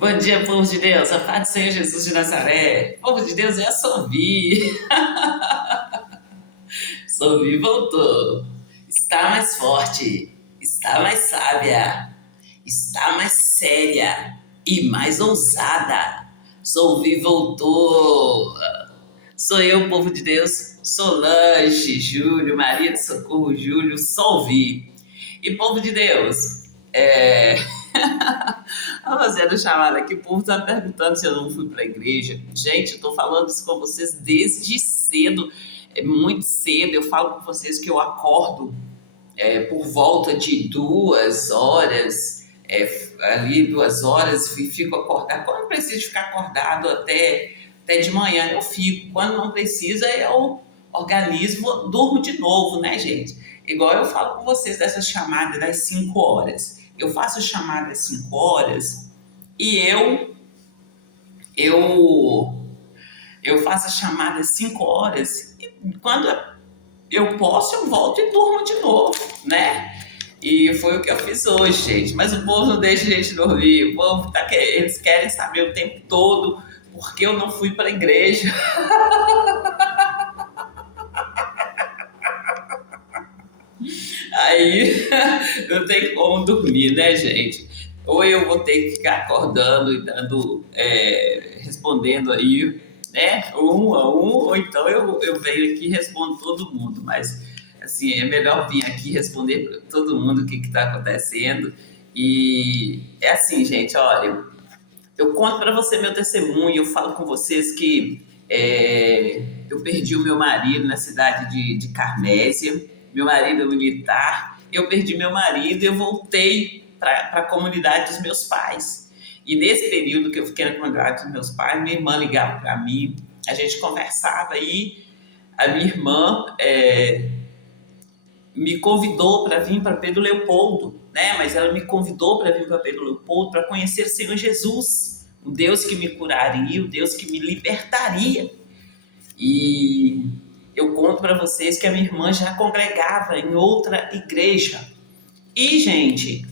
Bom dia, povo de Deus. A paz do Senhor Jesus de Nazaré. Povo de Deus, é a Sovi. Sovi voltou. Está mais forte, está mais sábia, está mais séria e mais ousada. Sovi voltou. Sou eu, povo de Deus, Solange, Júlio, Maria de Socorro, Júlio, Solvi. E povo de Deus, a fazendo chamada aqui, o povo está perguntando se eu não fui para a igreja. Gente, eu estou falando isso com vocês desde cedo, muito cedo. Eu falo com vocês que eu acordo por volta de 2 horas, ali 2 horas, e fico acordado. Quando preciso ficar acordado até de manhã, eu fico. Quando não precisa, eu organizo, durmo de novo, né, gente? Igual eu falo com vocês dessa chamada das 5 horas. Eu faço chamada às 5 horas e eu, eu faço a chamada às 5 horas e quando eu posso, eu volto e durmo de novo, né? E foi o que eu fiz hoje, gente. Mas o povo não deixa a gente dormir. O povo eles querem saber o tempo todo porque eu não fui para a igreja. Aí não tem como dormir, né, gente? Ou eu vou ter que ficar acordando e respondendo aí, né, um a um, ou então eu venho aqui e respondo todo mundo. Mas, assim, é melhor vir aqui responder para todo mundo o que está acontecendo. E é assim, gente, olha, eu conto para você meu testemunho, eu falo com vocês que eu perdi o meu marido na cidade de Carmésia, meu marido é militar, eu perdi meu marido e eu voltei para a comunidade dos meus pais. E nesse período que eu fiquei na comunidade dos meus pais, minha irmã ligava para mim, a gente conversava e a minha irmã me convidou para vir para Pedro Leopoldo, né? Mas ela me convidou para vir para Pedro Leopoldo para conhecer o Senhor Jesus, o Deus que me curaria, o Deus que me libertaria. E eu conto para vocês que a minha irmã já congregava em outra igreja. E, gente,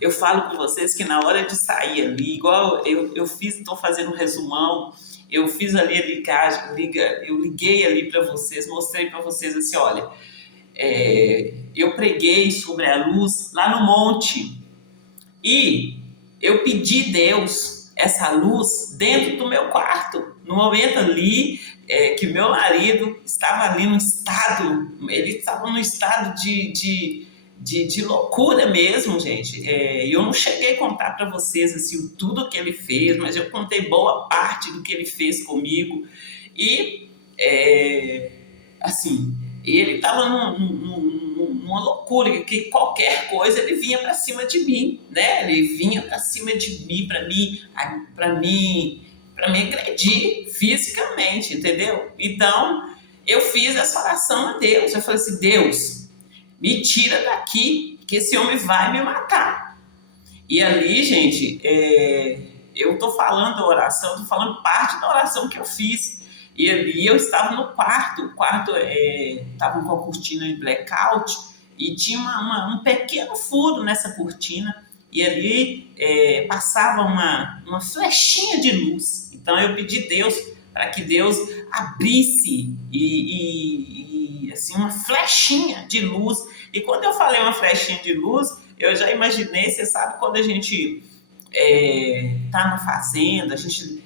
eu falo com vocês que na hora de sair ali, igual eu fiz, estou fazendo um resumão, eu fiz ali a ligagem, eu liguei ali para vocês, mostrei para vocês assim, olha, eu preguei sobre a luz lá no monte e eu pedi a Deus essa luz dentro do meu quarto. No momento ali que meu marido estava ali no estado, ele estava no estado de loucura mesmo, gente. Eu não cheguei a contar para vocês assim, tudo que ele fez, mas eu contei boa parte do que ele fez comigo. E, assim, ele estava numa loucura, que qualquer coisa ele vinha para cima de mim, né? Ele vinha para cima de mim, para me agredir fisicamente, entendeu? Então, eu fiz essa oração a Deus. Eu falei assim, Deus, me tira daqui, que esse homem vai me matar. E ali, gente, eu tô falando da oração, tô falando parte da oração que eu fiz. E ali eu estava no quarto, o quarto estava com a cortina de blackout e tinha um pequeno furo nessa cortina e ali passava uma flechinha de luz. Então eu pedi a Deus para que Deus abrisse assim, uma flechinha de luz. E quando eu falei uma flechinha de luz, eu já imaginei, você sabe, quando a gente tá na fazenda, a gente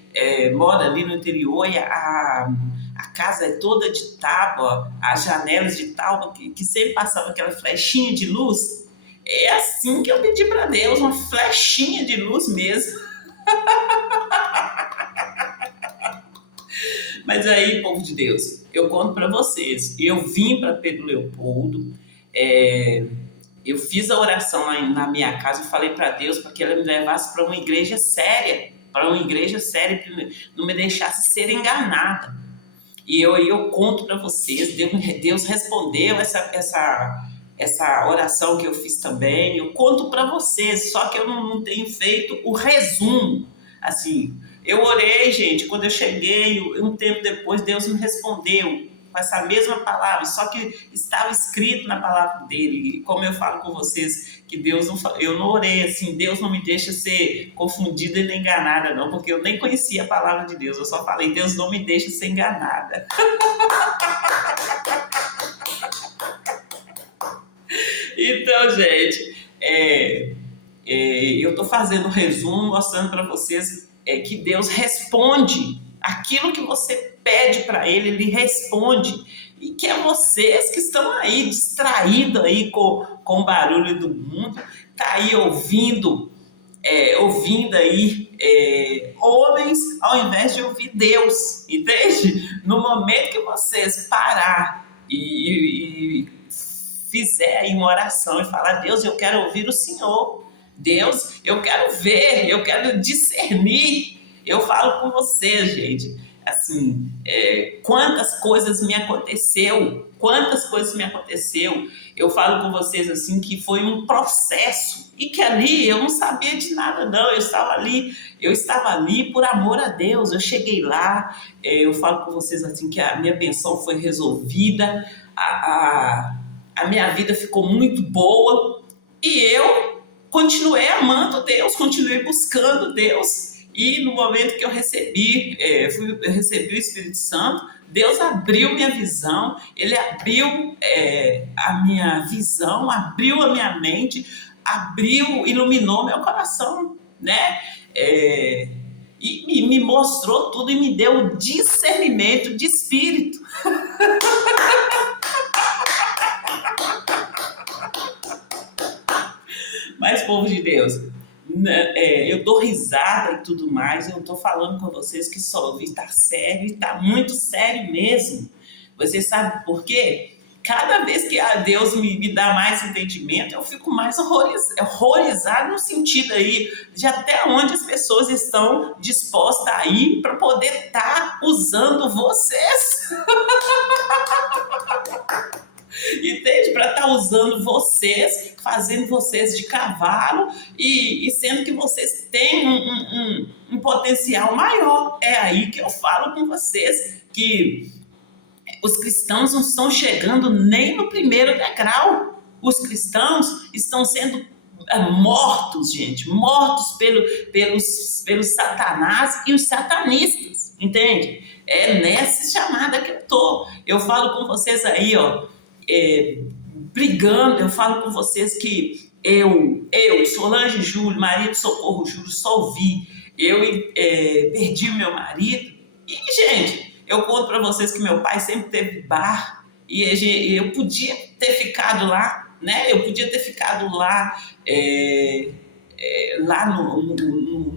mora ali no interior e a casa é toda de tábua, as janelas de tábua, que sempre passava aquela flechinha de luz. É assim que eu pedi para Deus, uma flechinha de luz mesmo. Mas aí, povo de Deus, eu conto para vocês. Eu vim para Pedro Leopoldo, eu fiz a oração lá na minha casa e falei para Deus para que ela me levasse para uma igreja séria, para não me deixasse ser enganada. E eu conto para vocês, Deus respondeu essa oração que eu fiz também. Eu conto para vocês, só que eu não tenho feito o resumo. Assim, eu orei, gente, quando eu cheguei, um tempo depois, Deus me respondeu com essa mesma palavra, só que estava escrito na palavra dele. E como eu falo com vocês, que Deus não, eu não orei assim, Deus não me deixa ser confundida e nem enganada não, porque eu nem conhecia a palavra de Deus, eu só falei, Deus não me deixa ser enganada. Então, gente, eu estou fazendo um resumo, mostrando para vocês que Deus responde aquilo que você pede para Ele responde. E que é vocês que estão aí distraídos aí com o barulho do mundo, tá aí ouvindo aí homens ao invés de ouvir Deus, entende? No momento que vocês parar e fizer aí uma oração e falar, Deus, eu quero ouvir o Senhor, Deus, eu quero ver, eu quero discernir, eu falo com vocês, gente, assim, quantas coisas me aconteceu, eu falo com vocês assim que foi um processo e que ali eu não sabia de nada não, eu estava ali por amor a Deus, eu cheguei lá, eu falo com vocês assim que a minha benção foi resolvida, a minha vida ficou muito boa e eu continuei amando Deus, continuei buscando Deus. E no momento que eu recebi o Espírito Santo, Deus abriu minha visão, Ele abriu a minha visão, abriu a minha mente, iluminou meu coração, né? E me mostrou tudo e me deu discernimento de espírito. Mas, povo de Deus, eu dou risada e tudo mais, eu tô falando com vocês que só está sério, e tá muito sério mesmo. Vocês sabem por quê? Cada vez que Deus me dá mais entendimento, eu fico mais horrorizado no sentido aí de até onde as pessoas estão dispostas a ir para poder estar usando vocês. Entende? Para estar usando vocês, fazendo vocês de cavalo e sendo que vocês têm um potencial maior. É aí que eu falo com vocês que os cristãos não estão chegando nem no primeiro degrau. Os cristãos estão sendo mortos, gente, mortos pelo Satanás e os satanistas, entende? É nessa chamada que eu tô. Eu falo com vocês aí, ó, brigando, eu falo com vocês que eu, Solange Júlio, marido Socorro Júlio, só vi, perdi meu marido, e gente, eu conto para vocês que meu pai sempre teve bar, e eu podia ter ficado lá, né, lá no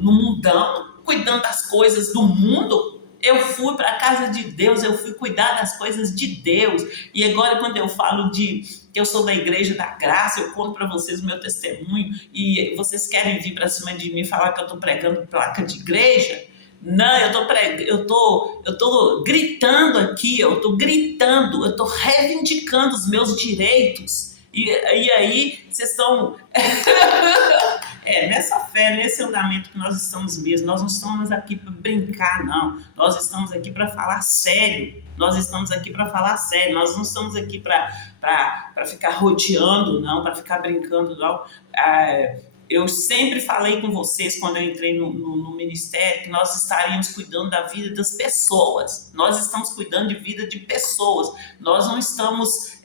mundão, cuidando das coisas do mundo. Eu fui para a casa de Deus, eu fui cuidar das coisas de Deus. E agora, quando eu falo que eu sou da Igreja da Graça, eu conto para vocês o meu testemunho e vocês querem vir para cima de mim e falar que eu estou pregando placa de igreja? Não, eu tô gritando aqui, eu tô reivindicando os meus direitos. E aí, vocês estão... nessa fé, nesse andamento que nós estamos mesmo, nós não estamos aqui para brincar, não. Nós estamos aqui para falar sério. Nós não estamos aqui para ficar rodeando, não, para ficar brincando, não. Eu sempre falei com vocês, quando eu entrei no ministério, que nós estaríamos cuidando da vida das pessoas. Nós estamos cuidando de vida de pessoas. Nós não estamos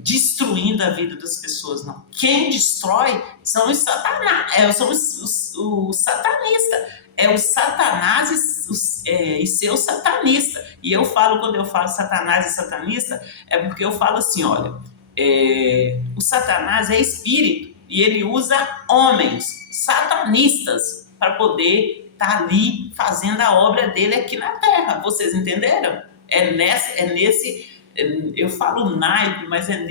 destruindo a vida das pessoas, não. Quem destrói são os satanás, são os satanistas. É o Satanás e seus satanistas. E eu falo, quando eu falo Satanás e satanista, é porque eu falo assim, olha, o Satanás é espírito e ele usa homens satanistas para poder estar ali fazendo a obra dele aqui na Terra. Vocês entenderam? Eu falo naipe, mas é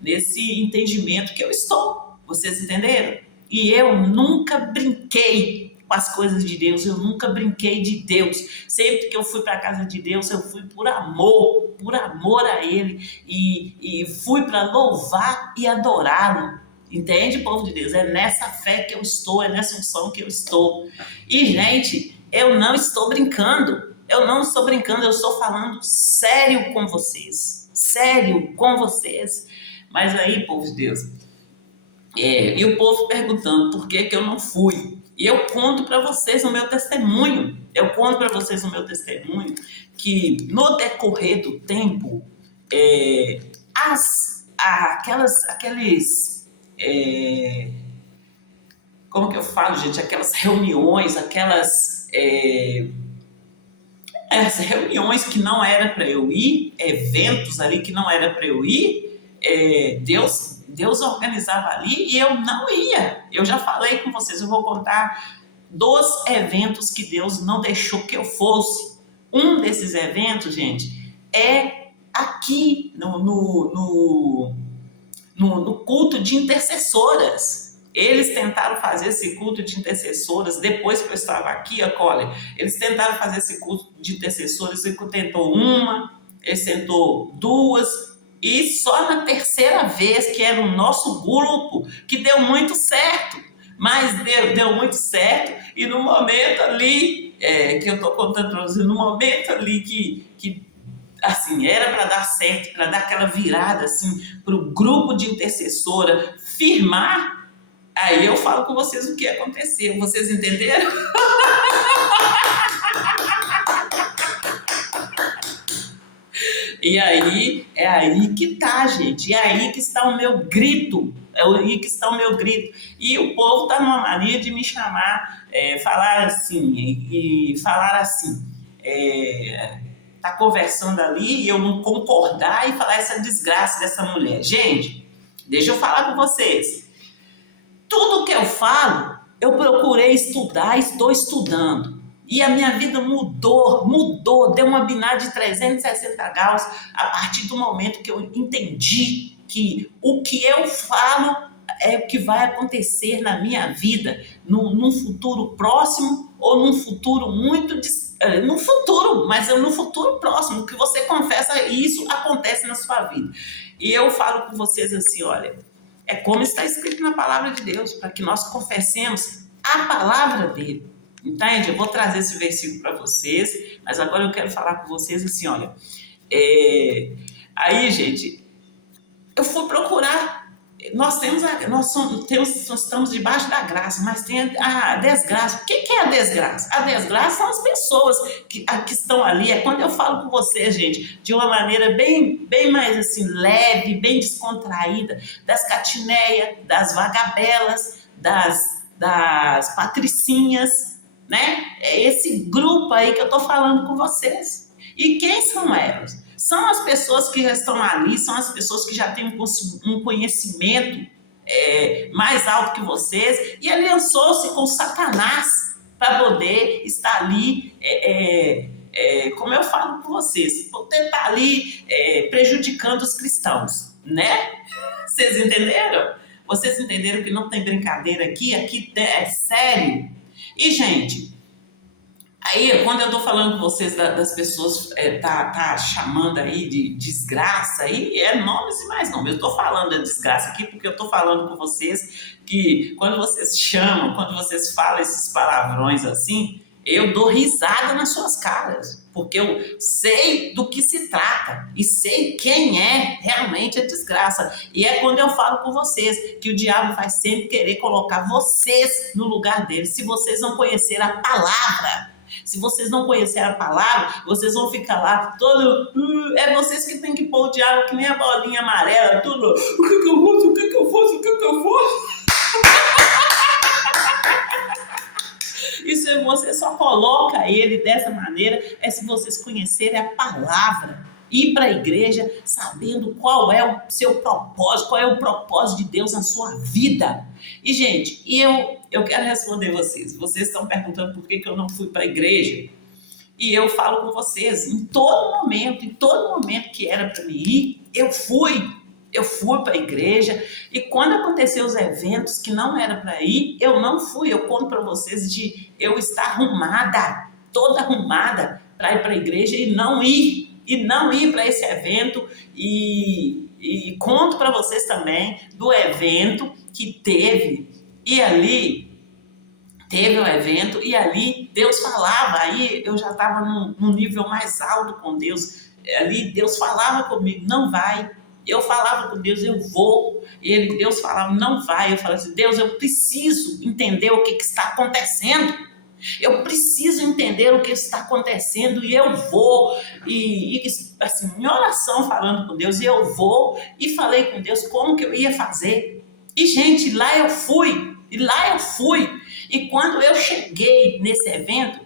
nesse entendimento que eu estou. Vocês entenderam? E eu nunca brinquei com as coisas de Deus, eu nunca brinquei de Deus. Sempre que eu fui para a casa de Deus, eu fui por amor a Ele, e fui para louvar e adorá-lo. Entende, povo de Deus? É nessa fé que eu estou, é nessa unção que eu estou. E, gente, eu não estou brincando. Eu estou falando sério com vocês. sério com vocês. Mas aí, povo de Deus, e o povo perguntando por que eu não fui. E eu conto para vocês no meu testemunho, que no decorrer do tempo, aqueles, como que eu falo, gente, aquelas reuniões, as reuniões que não era para eu ir, eventos ali que não era para eu ir, Deus organizava ali e eu não ia. Eu já falei com vocês, eu vou contar 2 eventos que Deus não deixou que eu fosse. Um desses eventos, gente, é aqui no culto de intercessoras. Eles tentaram fazer esse culto de intercessoras, depois que eu estava aqui, eles tentaram fazer esse culto de intercessoras, ele tentou uma, ele tentou 2, e só na terceira vez, que era o nosso grupo, que deu muito certo. Mas deu muito certo, e no momento ali, que eu estou contando para vocês, no momento ali que assim, era para dar certo, para dar aquela virada assim, para o grupo de intercessora firmar, aí eu falo com vocês o que aconteceu. Vocês entenderam? E aí, é aí que tá, gente. É aí que está o meu grito. E o povo tá numa mania de me chamar, falar assim, tá conversando ali e eu não concordar e falar essa desgraça dessa mulher. Gente, deixa eu falar com vocês. Tudo que eu falo, eu procurei estudar, estou estudando. E a minha vida mudou, deu uma binada de 360 graus a partir do momento que eu entendi que o que eu falo é o que vai acontecer na minha vida, num futuro próximo ou num futuro muito no futuro próximo, que você confessa e isso acontece na sua vida. E eu falo com vocês assim, olha, é como está escrito na palavra de Deus, para que nós confessemos a palavra dele. Entende? Eu vou trazer esse versículo para vocês, mas agora eu quero falar com vocês assim, olha, aí, gente, eu fui procurar, nós estamos debaixo da graça, mas tem a desgraça. O que é a desgraça? A desgraça são as pessoas que estão ali. É quando eu falo com vocês, gente, de uma maneira bem mais assim, leve, bem descontraída, das catineias, das vagabelas, das patricinhas, né? É esse grupo aí que eu tô falando com vocês. E quem são elas? São as pessoas que já estão ali, são as pessoas que já têm um conhecimento mais alto que vocês e aliançou-se com Satanás para poder estar ali, como eu falo com vocês, poder estar ali prejudicando os cristãos, né? Vocês entenderam? Vocês entenderam que não tem brincadeira aqui é sério. E, gente, aí quando eu tô falando com vocês das pessoas tá chamando aí de desgraça, aí nomes e mais nomes. Eu tô falando da desgraça aqui porque eu tô falando com vocês que quando vocês chamam, quando vocês falam esses palavrões assim, eu dou risada nas suas caras, porque eu sei do que se trata e sei quem é realmente a desgraça. E é quando eu falo com vocês que o diabo vai sempre querer colocar vocês no lugar dele. Se vocês não conhecerem a palavra, vocês vão ficar lá todo... É vocês que tem que pôr o diabo que nem a bolinha amarela, tudo. O que eu faço? Isso você só coloca ele dessa maneira se vocês conhecerem a palavra. Ir para a igreja sabendo qual é o seu propósito, qual é o propósito de Deus na sua vida. E, gente, eu quero responder vocês. Vocês estão perguntando por que eu não fui para a igreja. E eu falo com vocês, em todo momento que era para mim ir, eu fui para a igreja, e quando aconteceu os eventos que não era para ir, eu não fui. Eu conto para vocês de eu estar arrumada, toda arrumada, para ir para a igreja e não ir para esse evento, e conto para vocês também do evento que teve, e ali teve um evento, e ali Deus falava, aí eu já estava num nível mais alto com Deus, ali Deus falava comigo, não vai. Eu falava com Deus, eu vou. Deus falava, não vai. Eu falava assim, Deus, eu preciso entender o que está acontecendo. Eu preciso entender o que está acontecendo e eu vou. Assim, em oração falando com Deus, e eu vou. E falei com Deus como que eu ia fazer. E, gente, lá eu fui. E quando eu cheguei nesse evento,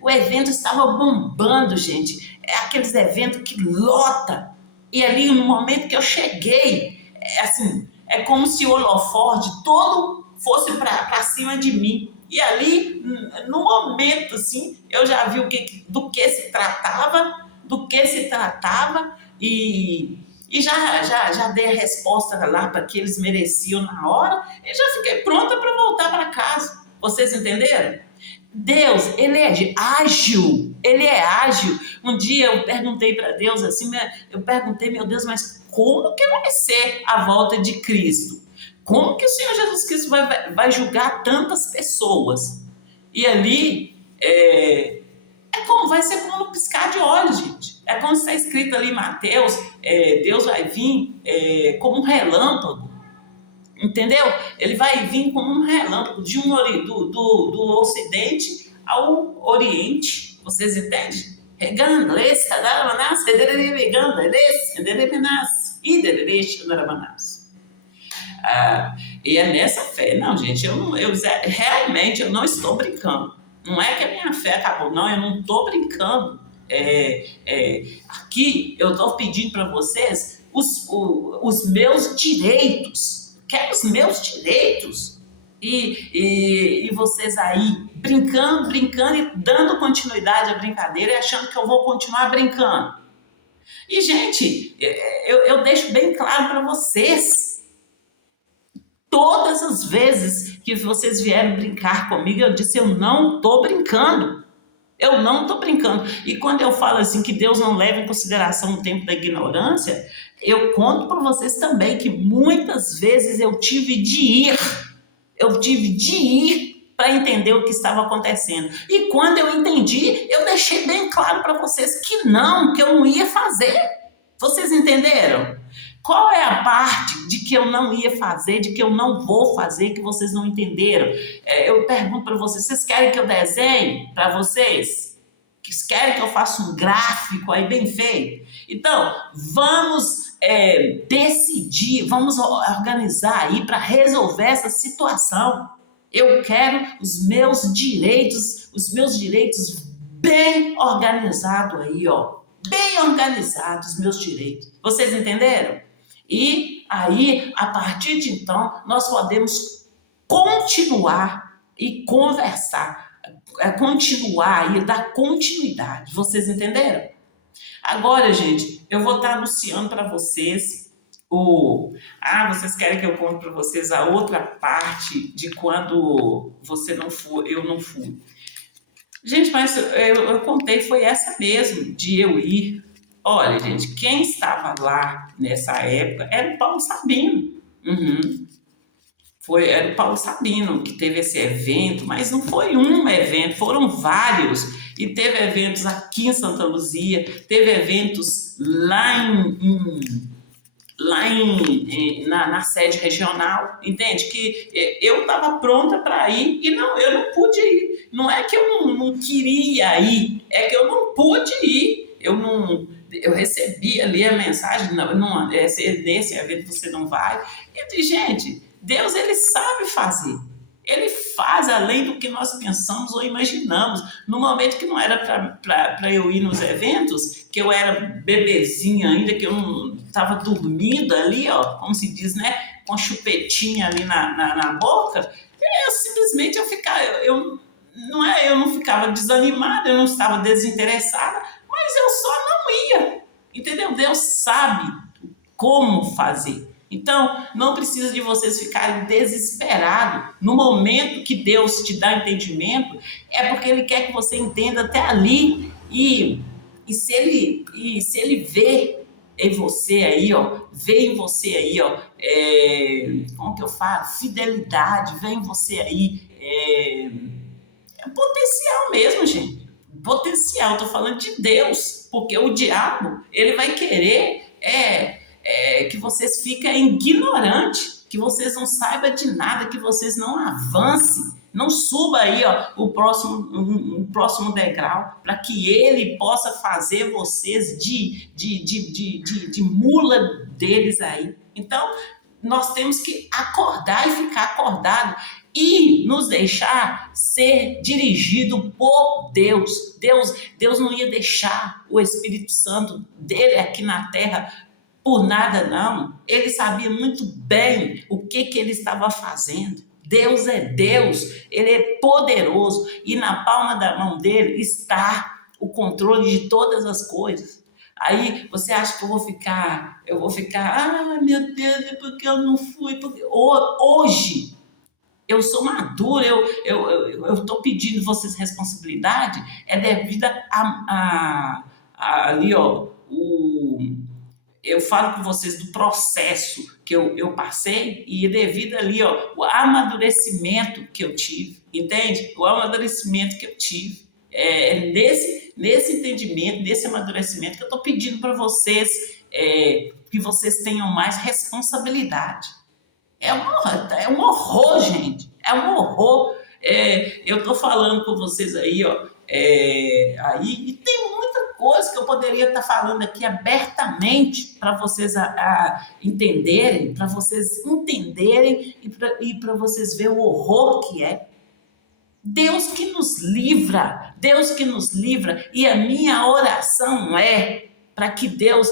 o evento estava bombando, gente. É aqueles eventos que lota. E ali, no momento que eu cheguei, assim, é como se o holofote todo fosse para cima de mim. E ali, no momento, assim, eu já vi do que se tratava e já dei a resposta lá para que eles mereciam na hora e já fiquei pronta para voltar para casa. Vocês entenderam? Deus, ele é ágil. Um dia eu perguntei para Deus assim, meu Deus, mas como que vai ser a volta de Cristo? Como que o Senhor Jesus Cristo vai julgar tantas pessoas? E ali, vai ser como no piscar de olhos, gente. É como está escrito ali em Mateus, Deus vai vir como um relâmpago. Entendeu? Ele vai vir como um relâmpago do Ocidente ao Oriente. Vocês entendem? E é nessa fé. Não, gente, realmente eu não estou brincando. Não é que a minha fé acabou, não, eu não estou brincando. Aqui eu estou pedindo para vocês os meus direitos. Quero os meus direitos. E vocês aí brincando e dando continuidade à brincadeira e achando que eu vou continuar brincando. E, gente, eu deixo bem claro para vocês. Todas as vezes que vocês vierem brincar comigo, eu disse, eu não estou brincando. Eu não estou brincando. E quando eu falo assim que Deus não leva em consideração o tempo da ignorância, eu conto para vocês também que muitas vezes eu tive de ir para entender o que estava acontecendo. E quando eu entendi, eu deixei bem claro para vocês que eu não ia fazer. Vocês entenderam? Qual é a parte de que eu não ia fazer, de que eu não vou fazer, que vocês não entenderam? Eu pergunto para vocês querem que eu desenhe para vocês? Vocês querem que eu faça um gráfico aí bem feito? Então, vamos decidir, vamos organizar aí para resolver essa situação. Eu quero os meus direitos bem organizados aí, ó. Bem organizados, meus direitos. Vocês entenderam? E aí, a partir de então, nós podemos continuar e conversar, continuar e dar continuidade. Vocês entenderam? Agora, gente, eu vou estar anunciando para vocês vocês querem que eu conte para vocês a outra parte de quando eu não fui. Gente, mas eu contei, foi essa mesmo, de eu ir. Olha, gente, quem estava lá nessa época era o Paulo Sabino. Era o Paulo Sabino que teve esse evento, mas não foi um evento, foram vários. E teve eventos aqui em Santa Luzia, teve eventos lá na sede regional, entende? Que eu estava pronta para ir e eu não pude ir. Não é que eu não queria ir, é que eu não pude ir. Eu recebi ali a mensagem, nesse evento você não vai. Eu disse, gente, Deus, ele sabe fazer. Ele faz além do que nós pensamos ou imaginamos. No momento que não era para eu ir nos eventos, que eu era bebezinha ainda, que eu não estava dormindo ali, ó, como se diz, né, com a chupetinha ali na boca, eu simplesmente eu não ficava desanimada, eu não estava desinteressada, mas eu só não ia, entendeu? Deus sabe como fazer. Então, não precisa de vocês ficarem desesperados. No momento que Deus te dá entendimento, é porque Ele quer que você entenda até ali. E se Ele vê em você aí, ó, como que eu falo? Fidelidade, vê em você aí, potencial mesmo, gente. potencial, estou falando de Deus, porque o diabo, ele vai querer que vocês fiquem ignorantes, que vocês não saibam de nada, que vocês não avancem, não suba aí o próximo degrau, para que ele possa fazer vocês de mula deles aí. Então, nós temos que acordar e ficar acordado e nos deixar ser dirigido por Deus. Deus não ia deixar o Espírito Santo dele aqui na terra por nada, não. Ele sabia muito bem o que ele estava fazendo. Deus é Deus, ele é poderoso e na palma da mão dele está o controle de todas as coisas. Aí você acha que eu vou ficar, meu Deus, é porque eu não fui, porque hoje eu sou madura, eu estou pedindo vocês responsabilidade, é devido ali, eu falo com vocês do processo que eu passei e devido ali, o amadurecimento que eu tive, entende? O amadurecimento que eu tive. É nesse entendimento, nesse amadurecimento que eu estou pedindo para vocês, que vocês tenham mais responsabilidade. É um horror, gente. É um horror. Eu estou falando com vocês aí, e tem muita coisa que eu poderia estar falando aqui abertamente para vocês entenderem, para vocês entenderem e para vocês verem o horror que é. Deus que nos livra, e a minha oração é para que Deus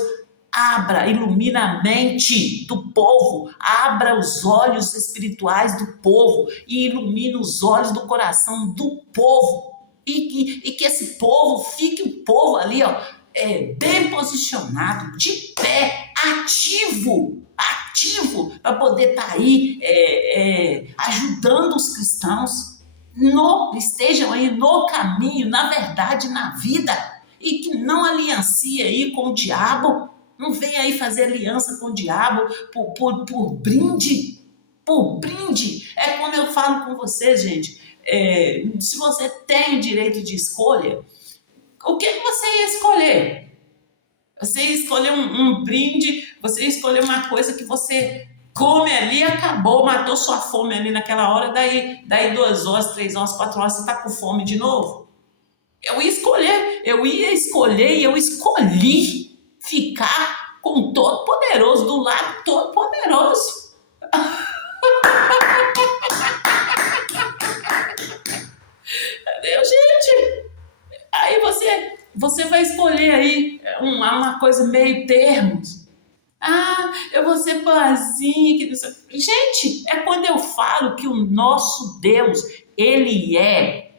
ilumina a mente do povo, abra os olhos espirituais do povo e ilumine os olhos do coração do povo e que esse povo fique um povo ali, bem posicionado, de pé, ativo, para poder estar aí ajudando os cristãos. Estejam aí no caminho, na verdade, na vida, e que não aliancia aí com o diabo, não venha aí fazer aliança com o diabo por brinde, é como eu falo com vocês, gente, se você tem direito de escolha, o que você ia escolher? Você ia escolher um brinde, você ia escolher uma coisa que você come ali, acabou, matou sua fome ali naquela hora, daí 2 horas, 3 horas, 4 horas, você está com fome de novo? Eu ia escolher e eu escolhi ficar com o Todo-Poderoso, do lado do Todo-Poderoso. Gente, aí você vai escolher aí uma coisa meio termo. Eu vou ser boazinha. Gente, é quando eu falo que o nosso Deus, ele é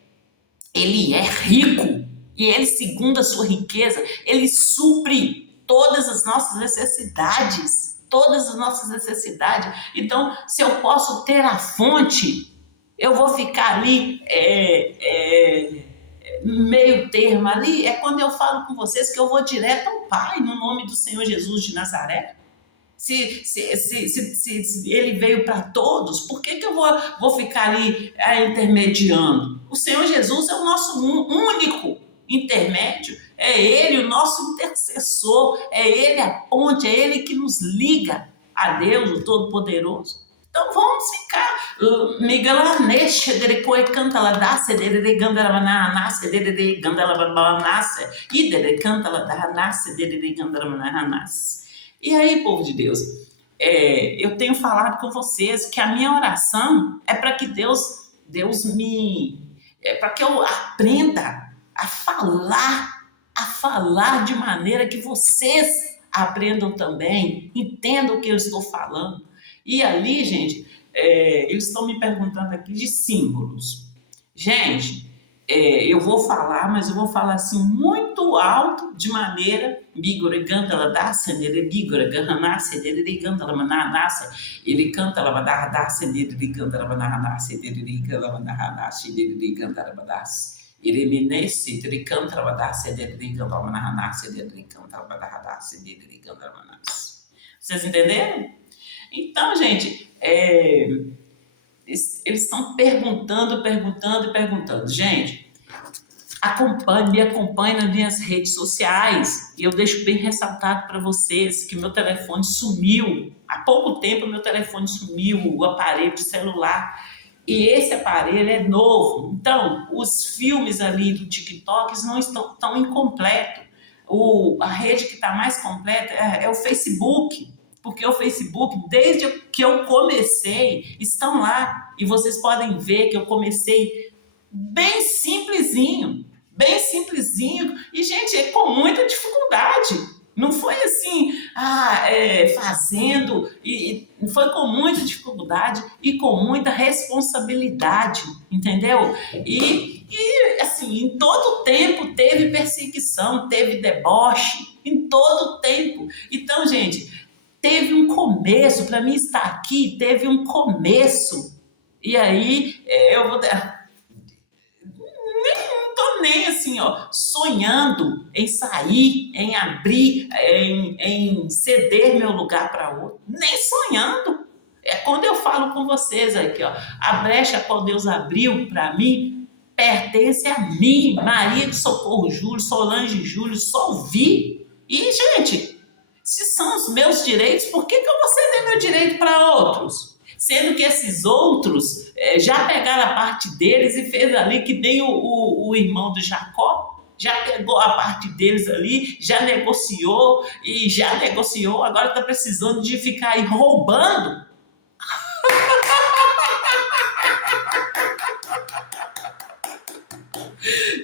rico e ele, segundo a sua riqueza, ele supre todas as nossas necessidades. Então, se eu posso ter a fonte, eu vou ficar ali meio termo ali, é quando eu falo com vocês que eu vou direto ao Pai, no nome do Senhor Jesus de Nazaré. Se ele veio para todos, por que eu vou ficar ali intermediando? O Senhor Jesus é o nosso único intermédio, é Ele o nosso intercessor, é Ele a ponte, é Ele que nos liga a Deus, o Todo-Poderoso. Então vamos ficar. E aí, povo de Deus, eu tenho falado com vocês que a minha oração é para que Deus para que eu aprenda a falar de maneira que vocês aprendam também, entendam o que eu estou falando. E ali, gente, eles estão me perguntando aqui de símbolos. Gente, eu vou falar, mas eu vou falar assim muito alto, de maneira ele canta lavadaça, ele canta lavadaça, ele menece, ele canta lavadaça, vocês entenderam? Então, gente, eles estão perguntando. Gente, me acompanhe nas minhas redes sociais. E eu deixo bem ressaltado para vocês que meu telefone sumiu. Há pouco tempo meu telefone sumiu, o aparelho de celular. E esse aparelho é novo. Então, os filmes ali do TikTok não estão tão incompletos. A rede que está mais completa é o Facebook. Porque o Facebook, desde que eu comecei, estão lá. E vocês podem ver que eu comecei bem simplesinho. Bem simplesinho. E, gente, é com muita dificuldade. Não foi assim, fazendo, e foi com muita dificuldade e com muita responsabilidade, entendeu? E assim, em todo tempo teve perseguição, teve deboche, em todo tempo. Então, gente, teve um começo, para mim estar aqui, teve um começo. E aí, eu vou... nem assim, sonhando em sair, em abrir, em ceder meu lugar para outro. Nem sonhando. É quando eu falo com vocês aqui, a brecha que Deus abriu para mim pertence a mim, Maria de Socorro Júlio, Solange Júlio, só vi. E, gente, se são os meus direitos, por que eu vou ceder meu direito para outros? Sendo que esses outros já pegaram a parte deles e fez ali que nem o irmão do Jacó, já pegou a parte deles ali, já negociou, agora está precisando de ficar aí roubando.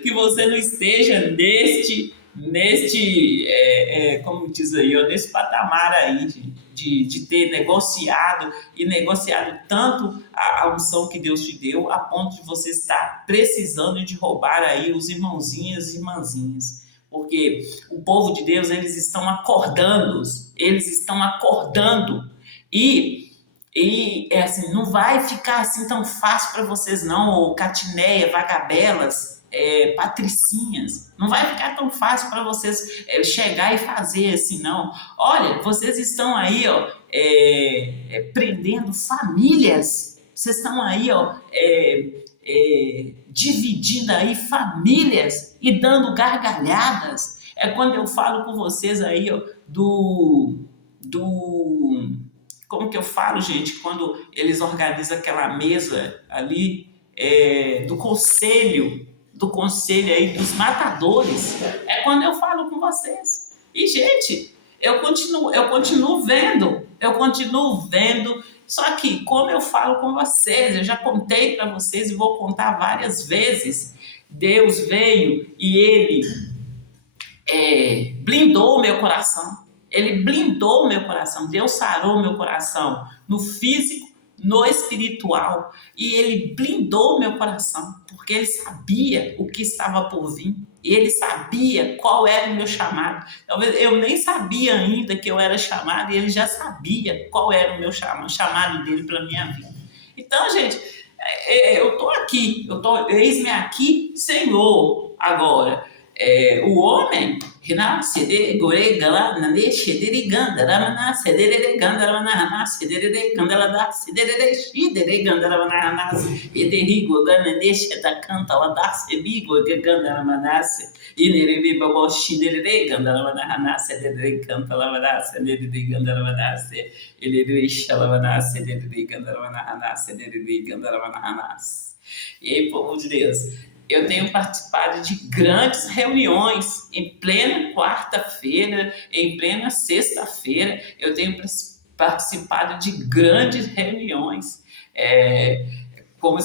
Que você não esteja neste como diz aí, nesse patamar aí, de ter negociado tanto a unção que Deus te deu, a ponto de você estar precisando de roubar aí os irmãozinhos e irmãzinhas. Porque o povo de Deus, eles estão acordando, e assim, não vai ficar assim tão fácil para vocês não, Catineia, Vagabelas, patricinhas, não vai ficar tão fácil para vocês chegar e fazer assim, não. Olha, vocês estão aí, prendendo famílias, vocês estão aí, dividindo aí famílias e dando gargalhadas. É quando eu falo com vocês aí, como que eu falo, gente, quando eles organizam aquela mesa ali do conselho aí dos matadores, é quando eu falo com vocês. E, gente, eu continuo vendo, só que como eu falo com vocês, eu já contei para vocês e vou contar várias vezes, Deus veio e Ele blindou o meu coração. Ele blindou o meu coração, Deus sarou o meu coração no físico, no espiritual, e Ele blindou o meu coração, porque Ele sabia o que estava por vir, e Ele sabia qual era o meu chamado. Talvez eu nem sabia ainda que eu era chamado, e Ele já sabia qual era o meu chamado dele para a minha vida. Então, gente, eu estou aqui, eis-me aqui, Senhor, agora. O homem renasce de goregala nane shedere gandara mana sedere gandara mana sedere gandala da sedere shidere gandara mana ederi gogana deixa da canta la da sebigo gandara mana inere babo shidere gandara mana sedere canta la mana sedere gandara mana ele shala mana sedere gandara mana sedere gandara mana. E aí, povo de Deus, eu tenho participado de grandes reuniões em plena quarta-feira, em plena sexta-feira. Eu tenho participado de grandes reuniões, como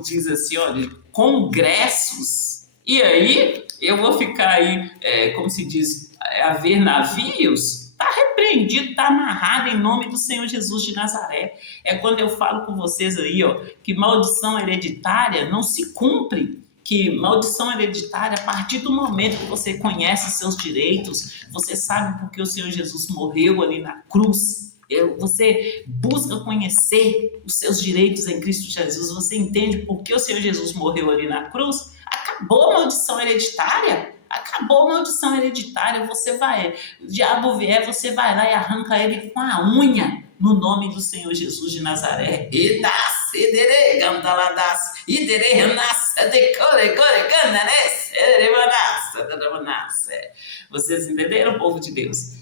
diz assim, olha, congressos. E aí eu vou ficar aí, como se diz, a ver navios. Está repreendido, está amarrado em nome do Senhor Jesus de Nazaré. É quando eu falo com vocês aí, que maldição hereditária não se cumpre. Que maldição hereditária, a partir do momento que você conhece seus direitos, você sabe porque o Senhor Jesus morreu ali na cruz, você busca conhecer os seus direitos em Cristo Jesus, você entende por que o Senhor Jesus morreu ali na cruz, acabou a maldição hereditária, Acabou a maldição hereditária, o diabo vier, você vai lá e arranca ele com a unha, no nome do Senhor Jesus de Nazaré. Vocês entenderam, povo de Deus?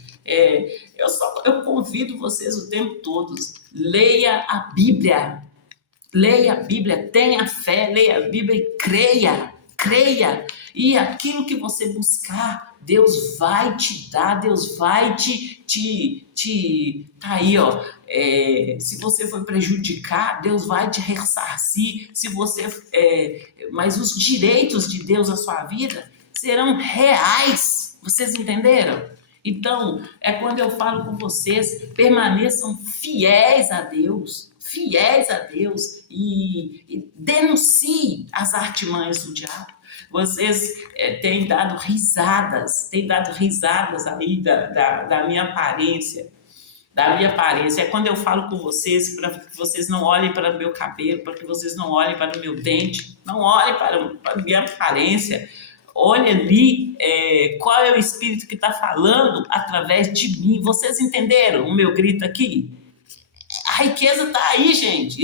Eu convido vocês o tempo todo, leia a Bíblia, tenha fé, leia a Bíblia e creia, e aquilo que você buscar, Deus vai te dar, Deus vai tá aí, ó. Se você for prejudicar, Deus vai te ressarcir. Mas os direitos de Deus à sua vida serão reais. Vocês entenderam? Então, é quando eu falo com vocês, permaneçam fiéis a Deus e denuncie as artimanhas do diabo. Vocês têm dado risadas aí da minha aparência. É quando eu falo com vocês, para que vocês não olhem para o meu cabelo, para que vocês não olhem para o meu dente, não olhem para a minha aparência. Olhe ali qual é o Espírito que está falando através de mim. Vocês entenderam o meu grito aqui? A riqueza está aí, gente.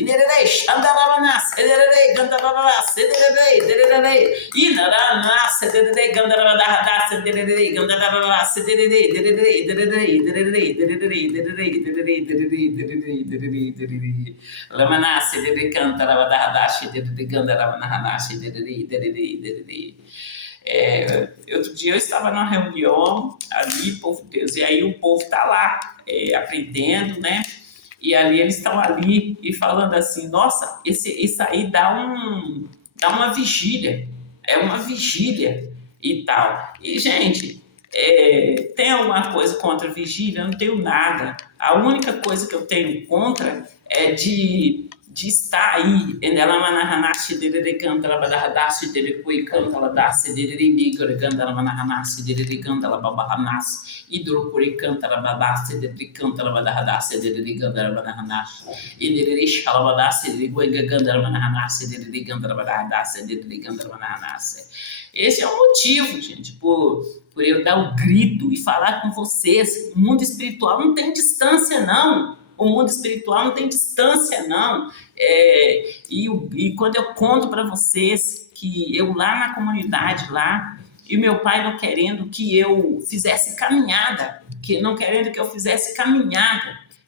Outro dia eu estava numa reunião ali, povo de Deus, e aí o povo está lá aprendendo, né? E ali eles estão ali e falando assim, nossa, isso aí dá uma vigília, é uma vigília e tal. E, gente, tem alguma coisa contra a vigília? Eu não tenho nada. A única coisa que eu tenho contra é de estar aí, esse é o motivo, gente, por eu dar o grito e falar com vocês. O mundo espiritual não tem distância, não. O mundo espiritual não tem distância, não. E quando eu conto para vocês que eu lá na comunidade, lá, e meu pai não querendo que eu fizesse caminhada,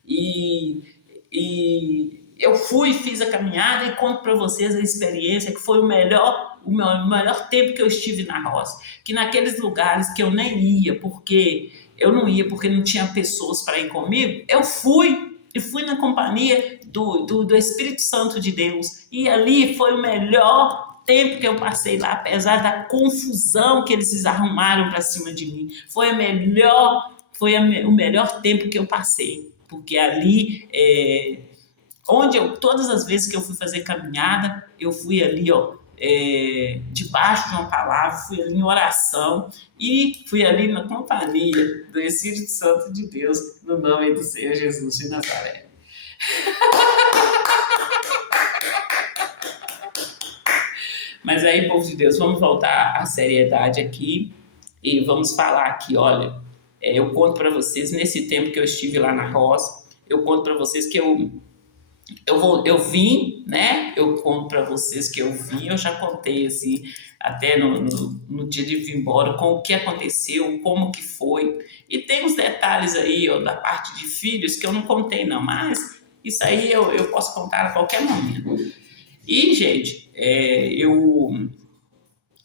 e eu fui e fiz a caminhada e conto para vocês a experiência, que foi o melhor tempo que eu estive na roça. Que naqueles lugares que eu nem ia, porque não tinha pessoas para ir comigo, eu fui na companhia do Espírito Santo de Deus. E ali foi o melhor tempo que eu passei lá, apesar da confusão que eles arrumaram para cima de mim. Foi o melhor tempo que eu passei. Porque ali, todas as vezes que eu fui fazer caminhada, eu fui ali, ó, debaixo de uma palavra, fui ali em oração e fui ali na companhia do Espírito Santo de Deus, no nome do Senhor Jesus de Nazaré. Mas aí, povo de Deus, vamos voltar à seriedade aqui e vamos falar aqui, olha, eu conto para vocês, nesse tempo que eu estive lá na roça, eu conto para vocês que eu vim, né? Eu conto para vocês que eu vim, eu já contei assim, até no dia de vir embora, com o que aconteceu, como que foi. E tem uns detalhes aí, ó, da parte de filhos que eu não contei não, mas isso aí eu posso contar a qualquer momento. E, gente,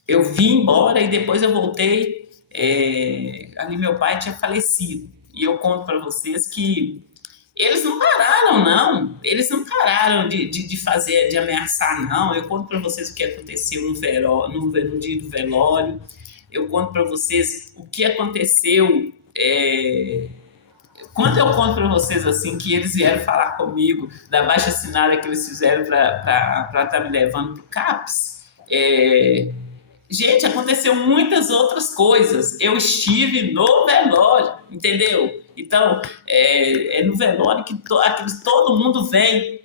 eu vim embora e depois eu voltei, ali meu pai tinha falecido. E eu conto para vocês que eles não pararam, não. Eles não pararam de ameaçar, não. Eu conto para vocês o que aconteceu no dia do velório. Eu conto para vocês o que aconteceu. Quando eu conto para vocês assim que eles vieram falar comigo da baixa-assinada que eles fizeram para estar me levando para o CAPS, gente, aconteceu muitas outras coisas. Eu estive no velório, entendeu? Então, no velório que todo mundo vem.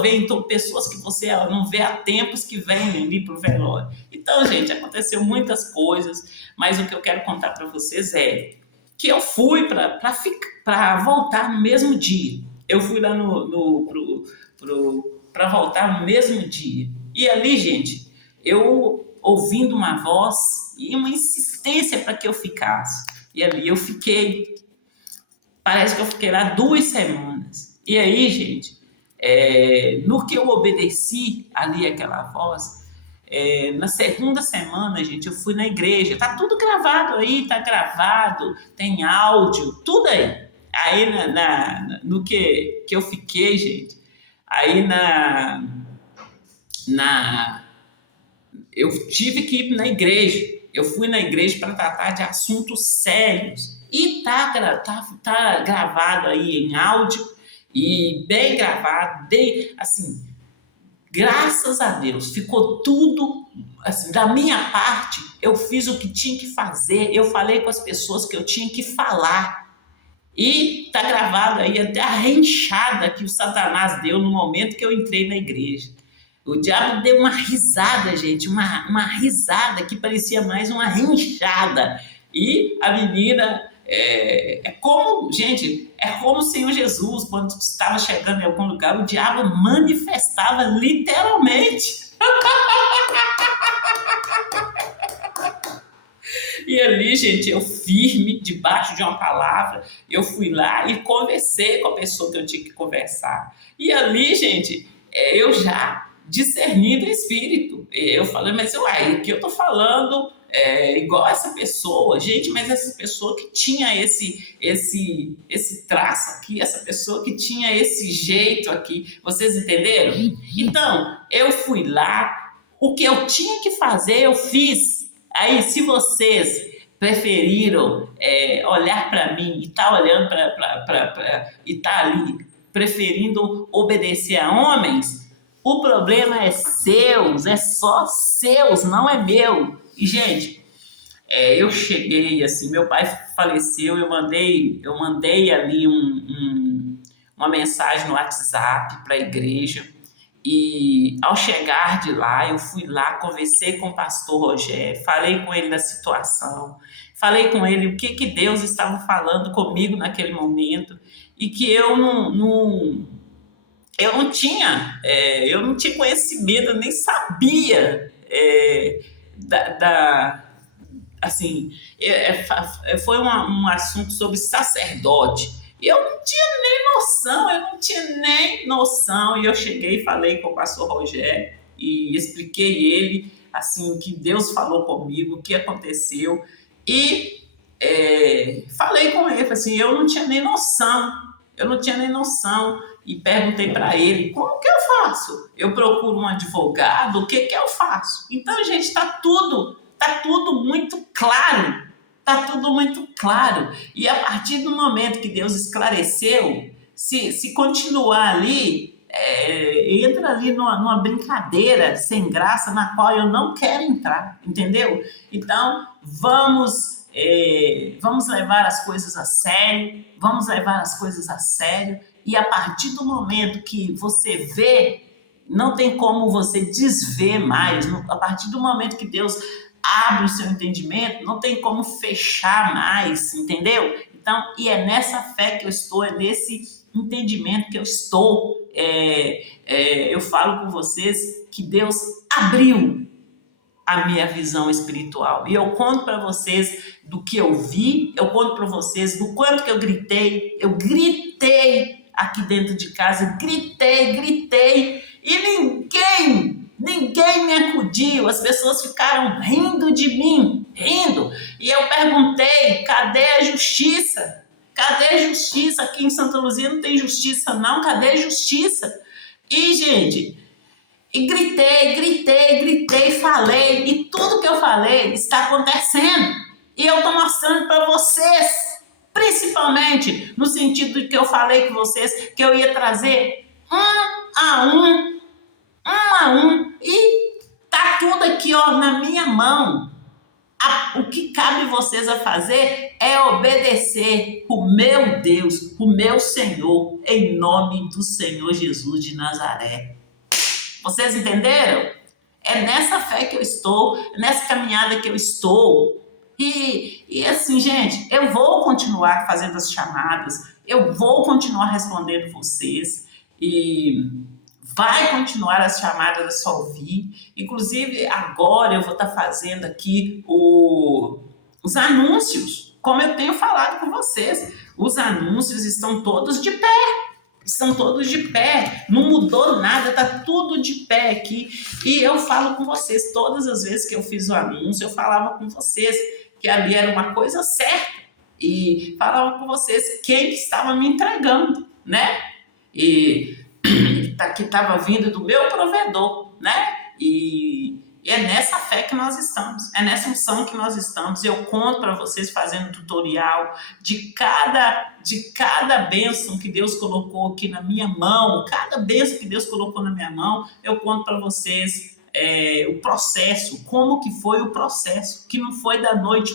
vem então, pessoas que você não vê há tempos que vêm ali para o velório. Então, gente, aconteceu muitas coisas, mas o que eu quero contar para vocês é que eu fui para voltar no mesmo dia. Eu fui lá para voltar no mesmo dia. E ali, gente, eu ouvindo uma voz e uma insistência para que eu ficasse. E ali eu fiquei. Parece que eu fiquei lá 2 semanas. E aí, gente, no que eu obedeci ali aquela voz, na segunda semana, gente, eu fui na igreja. Tá tudo gravado aí, tá gravado, tem áudio, tudo aí. Aí no que eu fiquei, gente, aí na eu tive que ir na igreja. Eu fui na igreja para tratar de assuntos sérios. E tá gravado aí em áudio e bem gravado, assim, graças a Deus, ficou tudo, assim, da minha parte, eu fiz o que tinha que fazer, eu falei com as pessoas que eu tinha que falar. E tá gravado aí até a reenxada que o Satanás deu no momento que eu entrei na igreja. O diabo deu uma risada, gente, uma risada que parecia mais uma reenxada. E a menina, gente, é como o Senhor Jesus, quando estava chegando em algum lugar, o diabo manifestava literalmente. E ali, gente, eu firme, debaixo de uma palavra, eu fui lá e conversei com a pessoa que eu tinha que conversar. E ali, gente, eu já discernindo o espírito. Eu falei, mas o que eu tô falando igual essa pessoa, gente, mas essa pessoa que tinha esse traço aqui, essa pessoa que tinha esse jeito aqui, vocês entenderam? Então, eu fui lá, o que eu tinha que fazer, eu fiz. Aí, se vocês preferiram olhar para mim e tá olhando e tá ali preferindo obedecer a homens, o problema é seus, é só seus, não é meu. E, gente, eu cheguei, assim, meu pai faleceu, eu mandei ali uma mensagem no WhatsApp para a igreja. E ao chegar de lá, eu fui lá, conversei com o pastor Rogério, falei com ele da situação, falei com ele o que Deus estava falando comigo naquele momento e que eu não tinha conhecimento, nem sabia assim, foi um assunto sobre sacerdote. E eu não tinha nem noção. E eu cheguei e falei com o pastor Rogério e expliquei ele, assim, o que Deus falou comigo, o que aconteceu. E falei com ele, assim, eu não tinha nem noção. E perguntei para ele, como que eu faço? Eu procuro um advogado? O que eu faço? Então, gente, está tudo muito claro. Está tudo muito claro. E a partir do momento que Deus esclareceu, se continuar ali, entra ali numa brincadeira sem graça na qual eu não quero entrar, entendeu? Então, vamos levar as coisas a sério, e a partir do momento que você vê, não tem como você desver mais. A partir do momento que Deus abre o seu entendimento, não tem como fechar mais, entendeu? Então, e é nessa fé que eu estou, é nesse entendimento que eu estou. Eu falo com vocês que Deus abriu a minha visão espiritual. E eu conto para vocês do que eu vi, eu conto para vocês do quanto que eu gritei aqui dentro de casa, gritei, e ninguém me acudiu, as pessoas ficaram rindo de mim, e eu perguntei, cadê a justiça? Cadê a justiça? Aqui em Santa Luzia não tem justiça não, cadê a justiça? E, gente, gritei, falei, e tudo que eu falei está acontecendo, e eu estou mostrando para vocês, principalmente no sentido de que eu falei com vocês que eu ia trazer um a um, e tá tudo aqui, ó, na minha mão. O que cabe vocês a fazer é obedecer o meu Deus, o meu Senhor, em nome do Senhor Jesus de Nazaré. Vocês entenderam? É nessa fé que eu estou, é nessa caminhada que eu estou. E assim, gente, eu vou continuar fazendo as chamadas, eu vou continuar respondendo vocês e vai continuar as chamadas, é só ouvir. Inclusive, agora eu vou estar fazendo aqui os anúncios, como eu tenho falado com vocês. Os anúncios estão todos de pé. Estão todos de pé, não mudou nada, tá tudo de pé aqui. E eu falo com vocês, todas as vezes que eu fiz o anúncio, eu falava com vocês que ali era uma coisa certa. E falava com vocês quem estava me entregando, né? E que estava vindo do meu provedor, né? E é nessa fé que nós estamos, é nessa unção que nós estamos. Eu conto para vocês fazendo tutorial de cada bênção que Deus colocou aqui na minha mão, cada bênção que Deus colocou na minha mão, eu conto para vocês o processo, como que foi o processo, que não foi da noite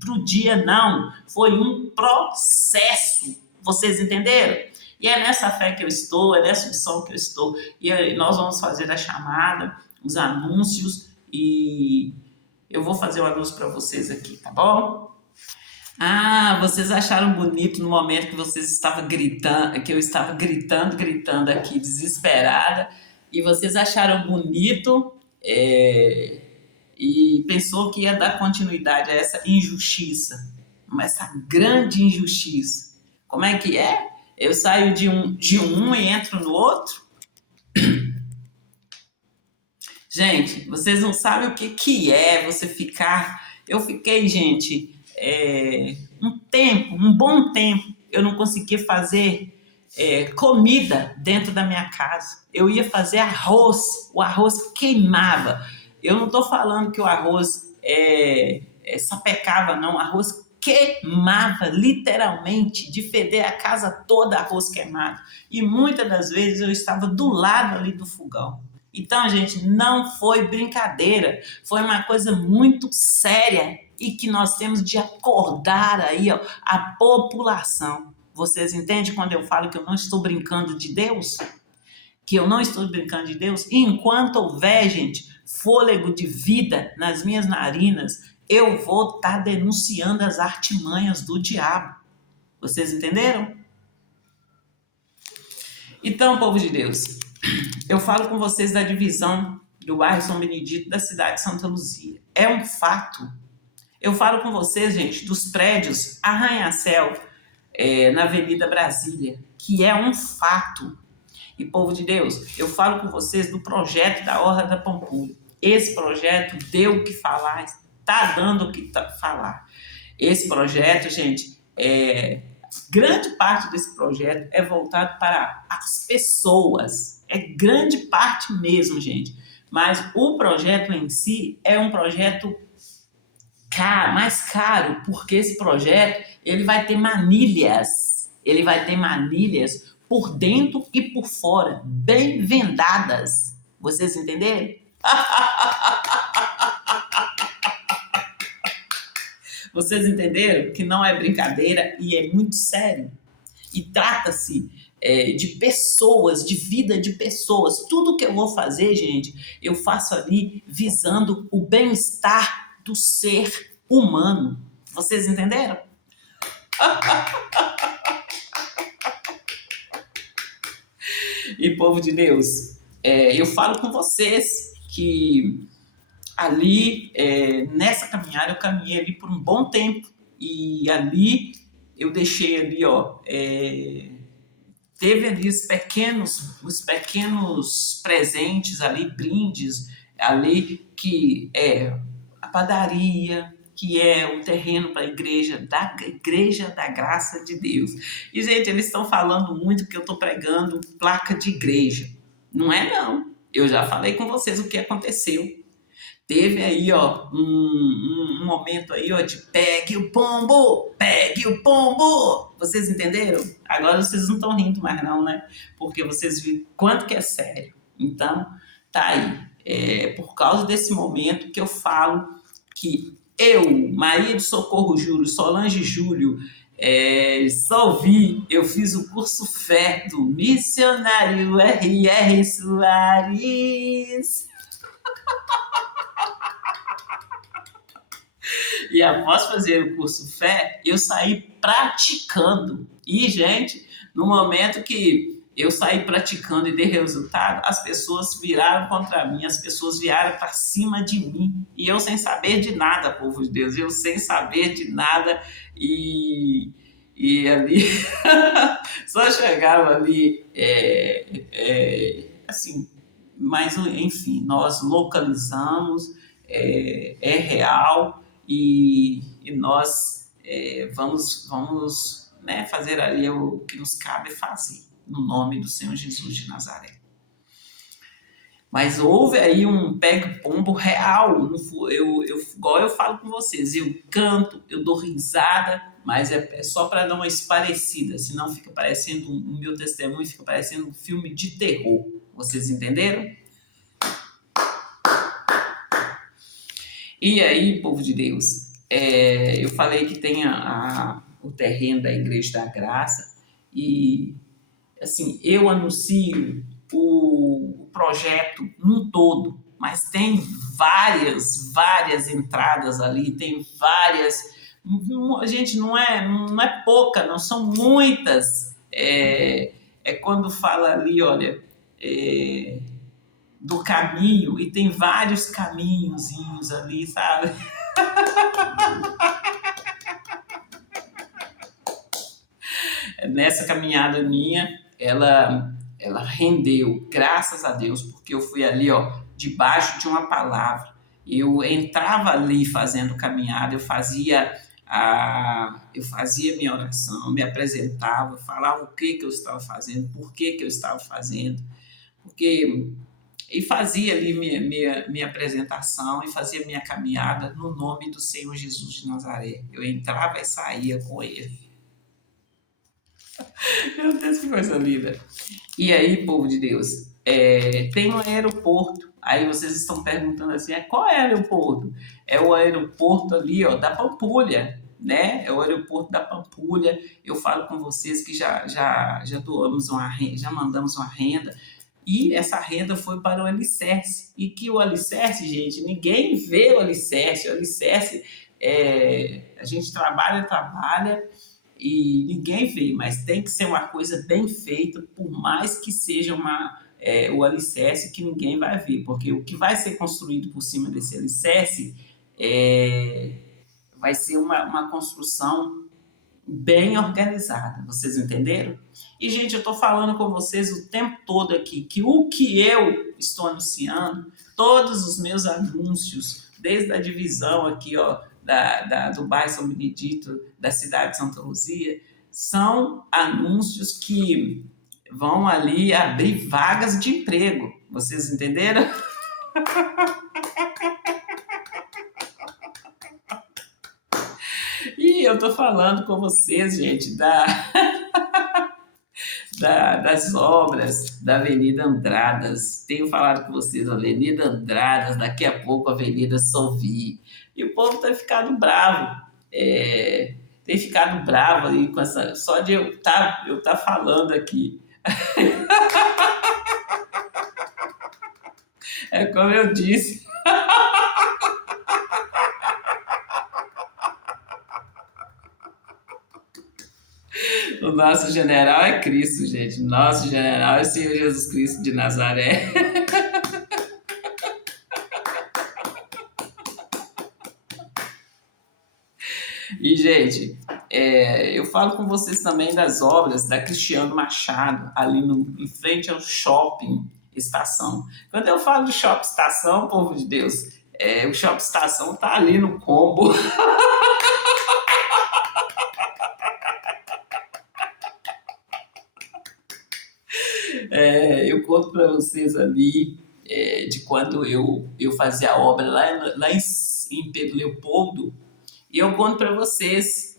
pro dia, não, foi um processo. Vocês entenderam? E é nessa fé que eu estou, é nessa unção que eu estou. E nós vamos fazer a chamada, os anúncios, e eu vou fazer o anúncio para vocês aqui, tá bom? Ah, vocês acharam bonito no momento que vocês estavam gritando, que eu estava gritando aqui, desesperada, e vocês acharam bonito e pensou que ia dar continuidade a essa injustiça, essa grande injustiça. Como é que é? Eu saio de um e entro no outro? Gente, vocês não sabem o que é você ficar... Eu fiquei, gente, um bom tempo, eu não conseguia fazer comida dentro da minha casa. Eu ia fazer arroz, o arroz queimava. Eu não estou falando que o arroz sapecava, não. O arroz queimava, literalmente, de feder a casa toda arroz queimado. E muitas das vezes eu estava do lado ali do fogão. Então, gente, não foi brincadeira, foi uma coisa muito séria e que nós temos de acordar aí, ó, a população. Vocês entendem quando eu falo que eu não estou brincando de Deus? Que eu não estou brincando de Deus? E enquanto houver, gente, fôlego de vida nas minhas narinas, eu vou estar denunciando as artimanhas do diabo. Vocês entenderam? Então, povo de Deus, eu falo com vocês da divisão do bairro São Benedito da cidade de Santa Luzia. É um fato. Eu falo com vocês, gente, dos prédios Arranha-Céu na Avenida Brasília, que é um fato. E, povo de Deus, eu falo com vocês do projeto da Orla da Pampulha. Esse projeto deu o que falar, está dando o que falar. Esse projeto, gente, grande parte desse projeto é voltado para as pessoas. É grande parte mesmo, gente. Mas o projeto em si é um projeto mais caro, porque esse projeto ele vai ter manilhas. Ele vai ter manilhas por dentro e por fora, bem vendadas. Vocês entenderam? Vocês entenderam que não é brincadeira e é muito sério? E trata-se de pessoas, de vida de pessoas. Tudo que eu vou fazer, gente, eu faço ali visando o bem-estar do ser humano. Vocês entenderam? E, povo de Deus, eu falo com vocês que ali, nessa caminhada, eu caminhei ali por um bom tempo. E ali, eu deixei ali, ó... teve ali os pequenos presentes ali, brindes ali, que é a padaria, que é o terreno para a Igreja da Graça de Deus. E, gente, eles estão falando muito que eu estou pregando placa de igreja. Não é, não. Eu já falei com vocês o que aconteceu. Teve aí, ó, um momento aí, ó, de pegue o pombo, pegue o pombo. Vocês entenderam? Agora vocês não estão rindo mais não, né? Porque vocês viram quanto que é sério. Então, tá aí. Por causa desse momento que eu falo que Eu, Maria de Socorro Júlio, Solange Júlio, Solvi, eu fiz o curso fé do missionário R.R. Soares. E após fazer o curso fé, eu saí praticando. E, gente, no momento que eu saí praticando e dei resultado, as pessoas viraram contra mim, as pessoas vieram para cima de mim. E eu sem saber de nada, povo de Deus, eu sem saber de nada. E ali, só chegava ali, assim, mas enfim, nós localizamos, é real, e nós vamos né, fazer ali o que nos cabe fazer, no nome do Senhor Jesus de Nazaré. Mas houve aí um pega-pombo real. Igual eu falo com vocês, eu canto, eu dou risada, mas é só para dar uma esparecida, senão fica parecendo, o meu testemunho fica parecendo um filme de terror. Vocês entenderam? E aí, povo de Deus, eu falei que tem o terreno da Igreja da Graça e, assim, eu anuncio o projeto num todo, mas tem várias entradas ali, tem várias... Gente, não é pouca, não são muitas. Quando fala ali, olha... do caminho, e tem vários caminhozinhos ali, sabe? Nessa caminhada minha, ela rendeu, graças a Deus, porque eu fui ali, ó, debaixo de uma palavra. Eu entrava ali fazendo caminhada, eu fazia minha oração, me apresentava, falava o que eu estava fazendo, por que eu estava fazendo, e fazia ali minha apresentação e fazia minha caminhada no nome do Senhor Jesus de Nazaré. Eu entrava e saía com ele. Meu Deus, que coisa linda. E aí, povo de Deus, tem um aeroporto. Aí vocês estão perguntando assim, qual é o aeroporto? É o aeroporto ali, ó, da Pampulha, né? É o aeroporto da Pampulha. Eu falo com vocês que já doamos já mandamos uma renda. E essa renda foi para o alicerce. E que o alicerce, gente, ninguém vê o alicerce. O alicerce, a gente trabalha e ninguém vê, mas tem que ser uma coisa bem feita, por mais que seja o alicerce que ninguém vai ver. Porque o que vai ser construído por cima desse alicerce vai ser uma construção bem organizada, vocês entenderam? E, gente, eu estou falando com vocês o tempo todo aqui que o que eu estou anunciando, todos os meus anúncios, desde a divisão aqui, ó, do bairro São Benedito, da cidade de Santa Luzia, são anúncios que vão ali abrir vagas de emprego. Vocês entenderam? E eu tô falando com vocês, gente, das obras da Avenida Andradas. Tenho falado com vocês, Avenida Andradas, daqui a pouco Avenida Solvi. E o povo tem ficado bravo. Tem ficado bravo aí com essa... Só de eu tá falando aqui. É como eu disse... O nosso general é Cristo, gente. Nosso general é o Senhor Jesus Cristo de Nazaré. E, gente, eu falo com vocês também das obras da Cristiano Machado, ali em frente ao Shopping Estação. Quando eu falo de Shopping Estação, povo de Deus, o Shopping Estação tá ali no combo. Eu conto para vocês ali de quando eu fazia a obra lá em Pedro Leopoldo, e eu conto para vocês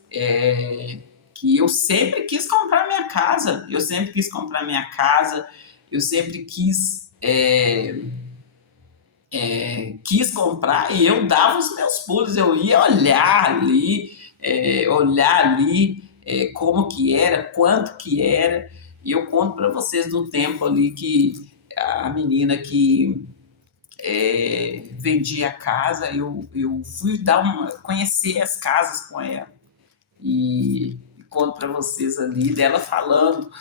que eu sempre quis comprar minha casa, eu sempre quis quis comprar e eu dava os meus pulos, eu ia olhar ali como que era, quanto que era, e eu conto para vocês do tempo ali que a menina que vendia a casa, eu fui conhecer as casas com ela e conto para vocês ali dela falando.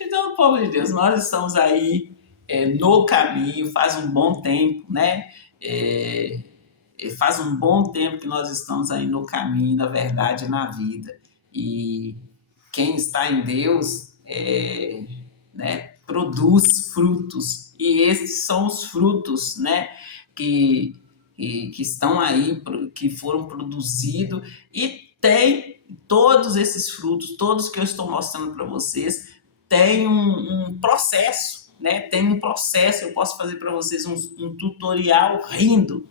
Então, povo de Deus, nós estamos aí no caminho, faz um bom tempo, né? É, faz um bom tempo que nós estamos aí no caminho, na verdade, na vida. E quem está em Deus, né, produz frutos. E esses são os frutos, né, que estão aí, que foram produzidos. E tem todos esses frutos, todos que eu estou mostrando para vocês, tem um processo, né? Tem um processo. Eu posso fazer para vocês um tutorial rindo.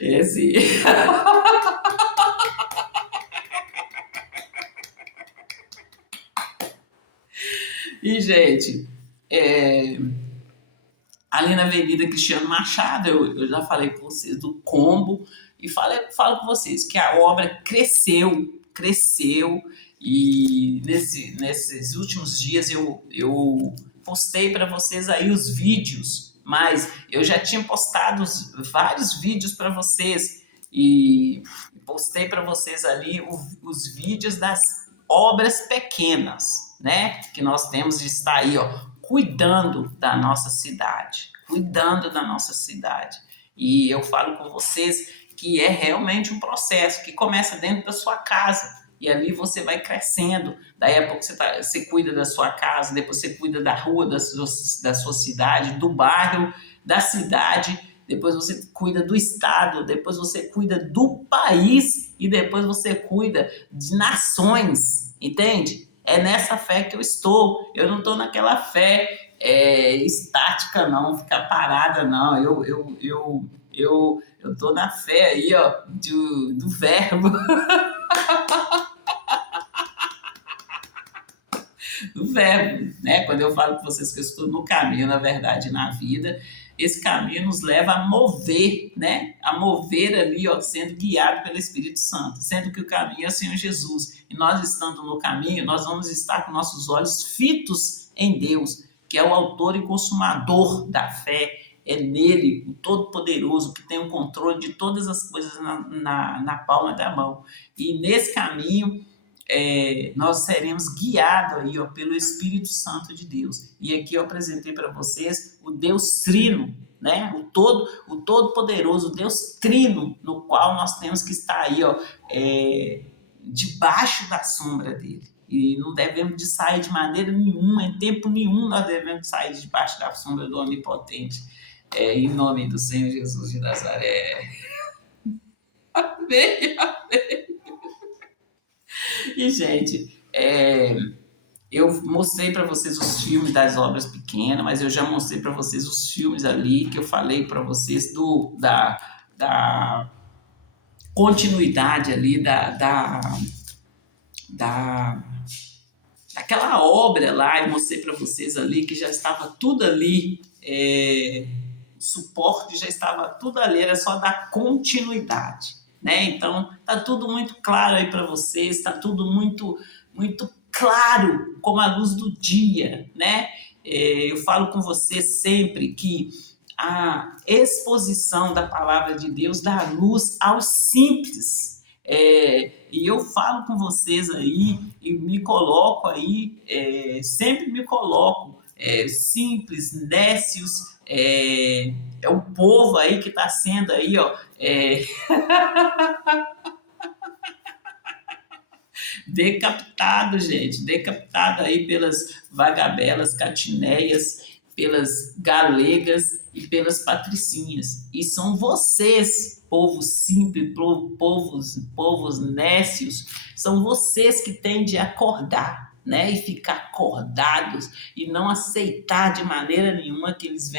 Esse. E, gente, ali na Avenida Cristiano Machado, eu já falei com vocês do combo e falo com vocês que a obra cresceu e nesses últimos dias eu postei para vocês aí os vídeos, mas eu já tinha postado vários vídeos para vocês e postei para vocês ali os vídeos das obras pequenas, né? Que nós temos de estar aí, ó, cuidando da nossa cidade, cuidando da nossa cidade. E eu falo com vocês que é realmente um processo que começa dentro da sua casa. E ali você vai crescendo. Daí a pouco você cuida da sua casa, depois você cuida da rua da sua cidade, do bairro, da cidade, depois você cuida do estado, depois você cuida do país e depois você cuida de nações, entende? É nessa fé que eu estou. Eu não estou naquela fé estática, não, ficar parada, não. Eu estou na fé aí, ó, do verbo. Do verbo, né? Quando eu falo com vocês que eu estou no caminho, na verdade, na vida, esse caminho nos leva a mover, né? A mover ali, ó, sendo guiado pelo Espírito Santo, sendo que o caminho é o Senhor Jesus. E nós estando no caminho, nós vamos estar com nossos olhos fitos em Deus, que é o autor e consumador da fé. É nele, o Todo-Poderoso, que tem o controle de todas as coisas na palma da mão. E nesse caminho, nós seremos guiados aí, ó, pelo Espírito Santo de Deus. E aqui eu apresentei para vocês o Deus Trino, né? O Todo-Poderoso, o Deus Trino, no qual nós temos que estar aí, ó, debaixo da sombra dele. E não devemos de sair de maneira nenhuma, em tempo nenhum nós devemos sair debaixo da sombra do Onipotente. Em nome do Senhor Jesus de Nazaré. Amém, amém. E, gente, eu mostrei para vocês os filmes das obras pequenas, mas eu já mostrei para vocês os filmes ali que eu falei para vocês da continuidade ali daquela obra lá. Eu mostrei para vocês ali que já estava tudo ali, o suporte já estava tudo ali, era só dar continuidade, né? Então tá tudo muito claro aí para vocês, tá tudo muito claro como a luz do dia, né? Eu falo com vocês sempre que a exposição da palavra de Deus dá luz aos simples. E eu falo com vocês aí e me coloco aí, sempre me coloco simples, nécios, é o povo aí que está sendo aí, ó, decapitado, gente, decapitado aí pelas vagabelas, catineias, pelas galegas e pelas patricinhas. E são vocês, povo simples, povos nécios, são vocês que têm de acordar, né? E ficar acordados e não aceitar de maneira nenhuma que eles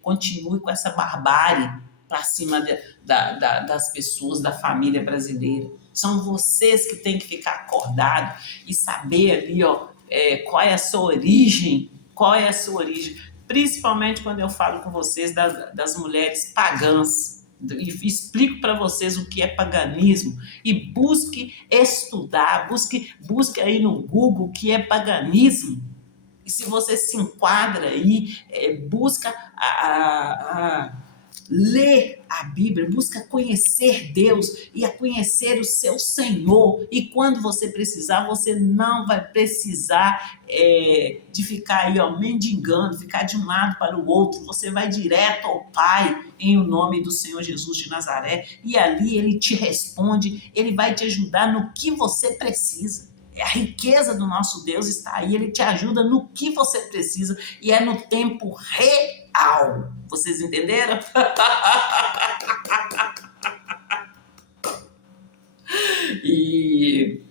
continuem com essa barbárie, para cima das pessoas, da família brasileira. São vocês que têm que ficar acordados e saber ali, qual é a sua origem, principalmente quando eu falo com vocês das mulheres pagãs. E explico para vocês o que é paganismo e busque estudar, busque aí no Google o que é paganismo. E se você se enquadra aí, busca ler a Bíblia, busca conhecer Deus e a conhecer o seu Senhor. E quando você precisar, você não vai precisar de ficar aí, mendigando, ficar de um lado para o outro. Você vai direto ao Pai, em o nome do Senhor Jesus de Nazaré. E ali Ele te responde, Ele vai te ajudar no que você precisa. A riqueza do nosso Deus está aí, Ele te ajuda no que você precisa e é no tempo real. Vocês entenderam? E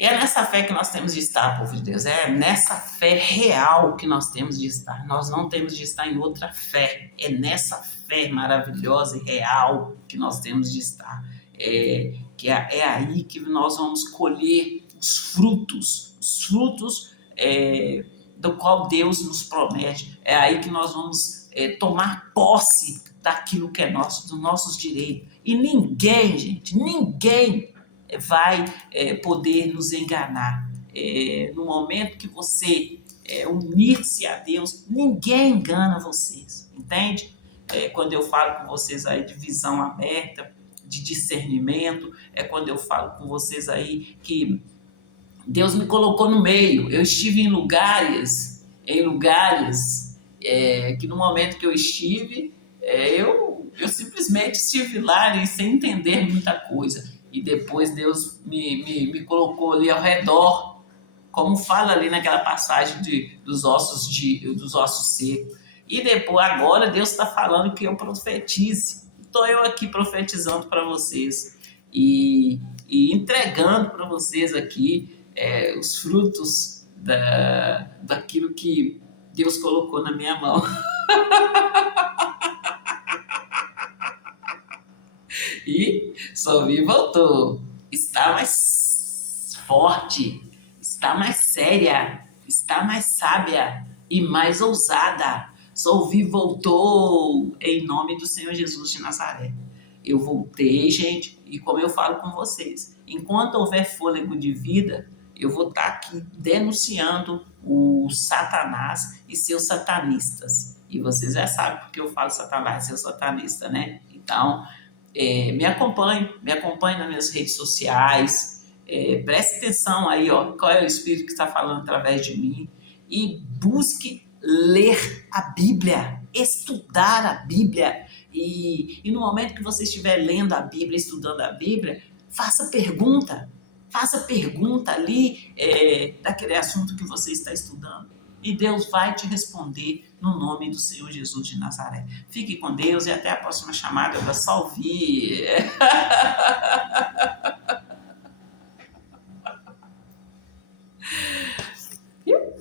é nessa fé que nós temos de estar, povo de Deus. É nessa fé real que nós temos de estar. Nós não temos de estar em outra fé. É nessa fé maravilhosa e real que nós temos de estar. É aí que nós vamos colher os frutos do qual Deus nos promete. É aí que nós vamos tomar posse daquilo que é nosso, dos nossos direitos. E ninguém, gente, ninguém vai poder nos enganar. No momento que você unir-se a Deus, ninguém engana vocês, entende? Quando eu falo com vocês aí de visão aberta, de discernimento, quando eu falo com vocês aí que Deus me colocou no meio. Eu estive em lugares que no momento que eu estive, eu simplesmente estive lá e sem entender muita coisa. E depois Deus me colocou ali ao redor, como fala ali naquela passagem dos ossos secos. E depois, agora, Deus está falando que eu profetize. Estou eu aqui profetizando para vocês e entregando para vocês aqui os frutos daquilo que Deus colocou na minha mão. E Sovi voltou. Está mais forte, está mais séria, está mais sábia e mais ousada. Sovi voltou em nome do Senhor Jesus de Nazaré. Eu voltei, gente, e como eu falo com vocês, enquanto houver fôlego de vida, eu vou estar aqui denunciando o Satanás e seus satanistas. E vocês já sabem porque eu falo Satanás e seu satanista, né? Então, me acompanhe nas minhas redes sociais, preste atenção aí, qual é o Espírito que está falando através de mim e busque ler a Bíblia, estudar a Bíblia e no momento que você estiver lendo a Bíblia, estudando a Bíblia, faça pergunta ali daquele assunto que você está estudando. E Deus vai te responder no nome do Senhor Jesus de Nazaré. Fique com Deus e até a próxima chamada. Eu vou só ouvir.